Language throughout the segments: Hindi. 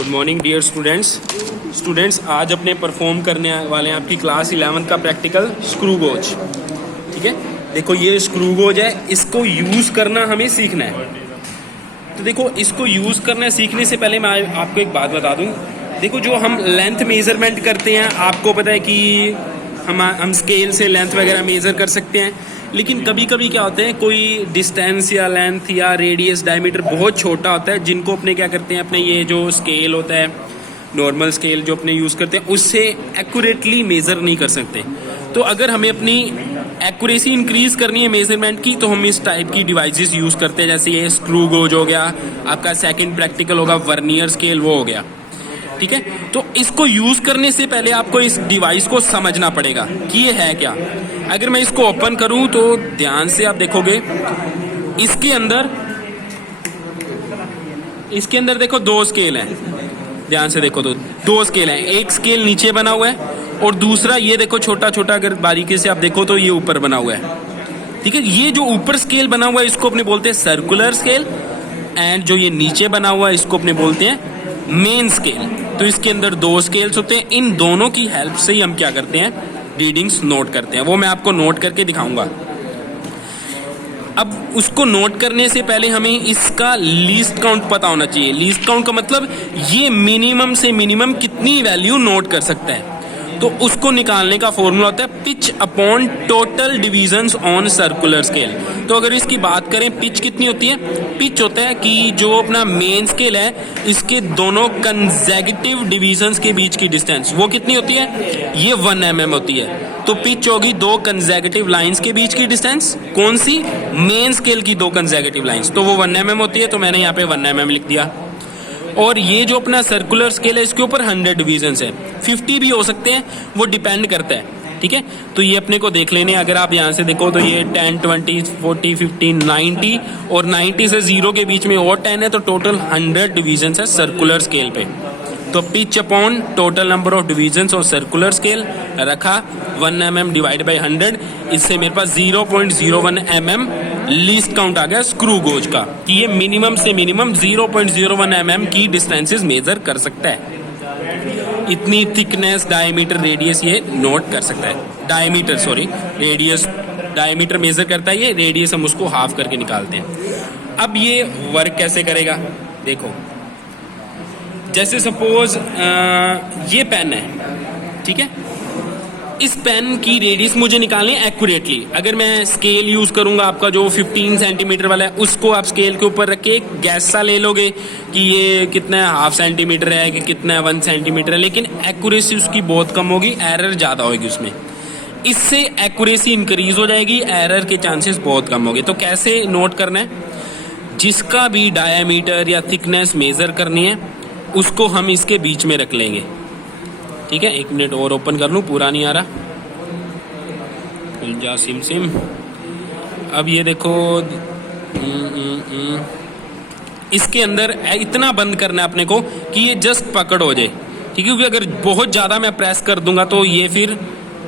गुड मॉर्निंग डियर स्टूडेंट्स आज अपने परफॉर्म करने वाले हैं आपकी क्लास 11 का प्रैक्टिकल स्क्रू गोज। ठीक है, देखो ये स्क्रू गोज है, इसको यूज़ करना हमें सीखना है। तो देखो इसको यूज़ करना सीखने से पहले मैं आपको एक बात बता दूं। देखो जो हम लेंथ मेज़रमेंट करते हैं, आपको पता है कि हम स्केल से लेंथ वगैरह मेज़र कर सकते हैं, लेकिन कभी कभी क्या होता है कोई डिस्टेंस या लेंथ या रेडियस डायमीटर बहुत छोटा होता है, जिनको अपने क्या करते हैं अपने ये जो स्केल होता है नॉर्मल स्केल जो अपने यूज़ करते हैं उससे एक्यूरेटली मेज़र नहीं कर सकते। तो अगर हमें अपनी एक्यूरेसी इंक्रीज़ करनी है मेज़रमेंट की, तो हम इस टाइप की डिवाइसेस यूज़ करते हैं, जैसे ये स्क्रू गोज हो गया, आपका सेकंड प्रैक्टिकल होगा वर्नियर स्केल, वो हो गया। ठीक है, तो इसको यूज़ करने से पहले आपको इस डिवाइस को समझना पड़ेगा कि ये है क्या। अगर मैं इसको ओपन करूं तो ध्यान से आप देखोगे इसके अंदर देखो दो स्केल हैं, ध्यान से देखो तो दो स्केल हैं। एक स्केल नीचे बना हुआ है और दूसरा ये देखो छोटा छोटा, अगर बारीकी से आप देखो तो ये ऊपर बना हुआ है। ठीक है, ये जो ऊपर स्केल बना हुआ है इसको अपने बोलते हैं सर्कुलर स्केल, एंड जो ये नीचे बना हुआ है इसको अपने बोलते हैं मेन स्केल। तो इसके अंदर दो स्केल्स होते हैं, इन दोनों की हेल्प से ही हम क्या करते हैं रीडिंग्स नोट करते हैं। वो मैं आपको नोट करके दिखाऊंगा। अब उसको नोट करने से पहले हमें इसका लीस्ट काउंट पता होना चाहिए। लीस्ट काउंट का मतलब ये मिनिमम से मिनिमम कितनी वैल्यू नोट कर सकता है, तो उसको निकालने का फॉर्मूला होता है pitch upon total divisions on circular scale. तो अगर इसकी बात करें पिच कितनी होती है, पिच होता है कि जो अपना मेन स्केल है इसके दोनों कंसेक्यूटिव डिविजन्स के बीच की डिस्टेंस वो कितनी होती है, ये 1 mm होती है। तो पिच होगी दो कंसेक्यूटिव लाइंस के बीच की डिस्टेंस, कौन सी, मेन स्केल की दो कंसेक्यूटिव लाइंस, तो वो 1 mm होती है। तो मैंने यहाँ पे 1 mm लिख दिया। और ये जो अपना सर्कुलर स्केल है इसके ऊपर 100 डिवीजन्स है, 50 भी हो सकते हैं, वो डिपेंड करता है। ठीक है, तो ये अपने को देख लेने। अगर आप यहाँ से देखो तो ये 10, 20, 40, 50, 90 और 90 से 0 के बीच में और 10 है, तो टोटल 100 डिवीजन्स है सर्कुलर स्केल पे। तो pitch upon total number of divisions और सर्कुलर स्केल रखा 1 mm डिवाइड बाई 100, इससे मेरे पास 0.01 mm लीस्ट काउंट आ गया स्क्रू गोज का, कि ये मिनिमम से मिनिमम 0.01 mm की डिस्टेंसेस मेजर कर सकता है। इतनी थिकनेस, डायमीटर, रेडियस ये नोट कर सकता है। रेडियस डायमीटर मेजर करता है, ये रेडियस हम उसको हाफ करके निकालते हैं। अब ये वर्क कैसे करेगा, देखो जैसे सपोज ये पेन है, ठीक है, इस पेन की रेडियस मुझे निकालनी है एक्यूरेटली। अगर मैं स्केल यूज करूंगा, आपका जो 15 सेंटीमीटर वाला है उसको आप स्केल के ऊपर रख के एक गैस सा ले लोगे कि ये कितना है, 1/2 सेंटीमीटर है कि कितना है, 1 सेंटीमीटर है, लेकिन एक्यूरेसी उसकी बहुत कम होगी, एरर ज़्यादा होगी उसमें। इससे एक्यूरेसी इंक्रीज हो जाएगी, एरर के चांसेस बहुत कम होंगे। तो कैसे नोट करना है, जिसका भी डायमीटर या थिकनेस मेजर करनी है उसको हम इसके बीच में रख लेंगे। ठीक है, 1 मिनट और ओपन कर लूँ, पूरा नहीं आ रहा, जा सिम। अब ये देखो इसके अंदर इतना बंद करना है अपने को कि ये जस्ट पकड़ हो जाए। ठीक है, क्योंकि अगर बहुत ज़्यादा मैं प्रेस कर दूंगा तो ये फिर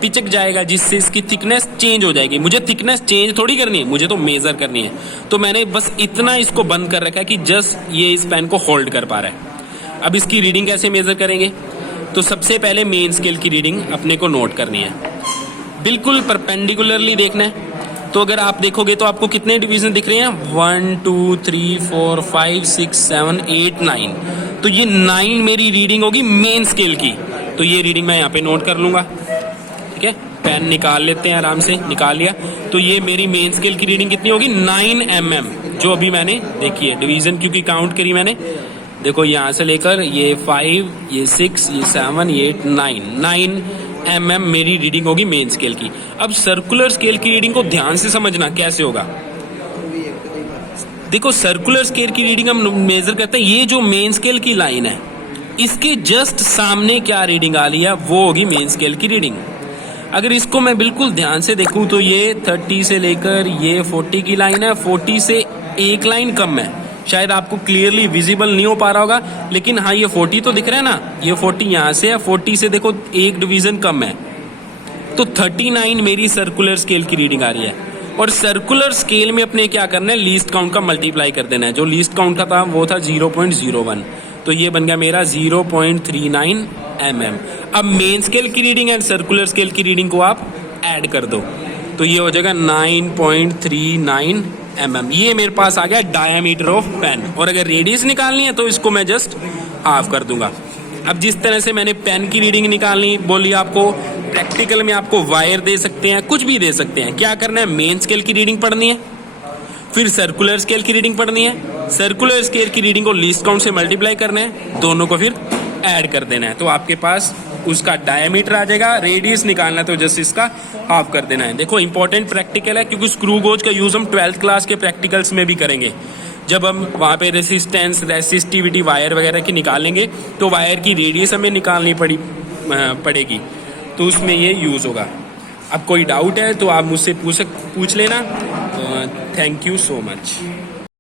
पिचक जाएगा, जिससे इसकी थिकनेस चेंज हो जाएगी। मुझे थिकनेस चेंज थोड़ी करनी है, मुझे तो मेज़र करनी है। तो मैंने बस इतना इसको बंद कर रखा है कि जस्ट ये इस पेन को होल्ड कर पा रहा है। अब इसकी रीडिंग कैसे मेज़र करेंगे, तो सबसे पहले मेन स्केल की रीडिंग अपने को नोट करनी है, बिल्कुल परपेंडिकुलरली देखना है। तो अगर आप देखोगे तो आपको कितने डिवीजन दिख रहे हैं, 1 2 3 4 5 6 7 8 9। तो ये 9 मेरी रीडिंग होगी मेन स्केल की। तो ये रीडिंग मैं यहाँ पे नोट कर लूँगा। ठीक है, पेन निकाल लेते हैं, आराम से निकाल लिया। तो ये मेरी मेन स्केल की रीडिंग कितनी होगी, 9 mm, जो अभी मैंने देखी है डिवीजन, क्योंकि काउंट करी मैंने। देखो यहाँ से लेकर ये 5, ये 6, ये 7, ये 8, 9 mm मेरी रीडिंग होगी मेन स्केल की। अब सर्कुलर स्केल की रीडिंग को ध्यान से समझना कैसे होगा। देखो सर्कुलर स्केल की रीडिंग हम मेजर करते हैं, ये जो मेन स्केल की लाइन है इसके जस्ट सामने क्या रीडिंग आ रही है वो होगी मेन स्केल की रीडिंग। अगर इसको मैं बिल्कुल ध्यान से देखूं तो ये 30 से लेकर ये 40 की लाइन है, 40 से एक लाइन कम है, शायद आपको क्लियरली विजिबल नहीं हो पा रहा होगा, लेकिन हाँ ये 40 तो दिख रहा है ना, ये 40 यहाँ से है, 40 से देखो एक डिवीजन कम है, तो 39 मेरी सर्कुलर स्केल की रीडिंग आ रही है। और सर्कुलर स्केल में अपने क्या करना है, लीस्ट काउंट का मल्टीप्लाई कर देना है। जो लीस्ट काउंट का था वो था 0.01, तो ये बन गया मेरा 0.39 mm। अब मेन स्केल की रीडिंग एंड सर्कुलर स्केल की रीडिंग को आप ऐड कर दो तो ये हो जाएगा 9.39 mm। ये मेरे पास आ गया डायामीटर ऑफ पेन। और अगर रेडियस निकालनी है तो इसको मैं जस्ट हाफ कर दूंगा। अब जिस तरह से मैंने पेन की रीडिंग निकालनी बोली आपको, प्रैक्टिकल में आपको वायर दे सकते हैं, कुछ भी दे सकते हैं। क्या करना है, मेन स्केल की रीडिंग पढ़नी है, फिर सर्कुलर स्केल की रीडिंग पढ़नी है, सर्कुलर स्केल की रीडिंग को लीस्ट काउंट से मल्टीप्लाई करना है, दोनों को फिर ऐड कर देना है। तो आपके पास उसका डायमीटर आ जाएगा। रेडियस निकालना है तो जस्ट इसका हाफ कर देना है। देखो इंपॉर्टेंट प्रैक्टिकल है क्योंकि स्क्रू गोज का यूज हम 12th क्लास के प्रैक्टिकल्स में भी करेंगे। जब हम वहाँ पे रेसिस्टेंस, रेसिस्टिविटी वायर वगैरह की निकालेंगे तो वायर की रेडियस हमें निकालनी पड़ेगी, तो उसमें ये यूज़ होगा। अब कोई डाउट है तो आप मुझसे पूछ लेना। Thank you so much.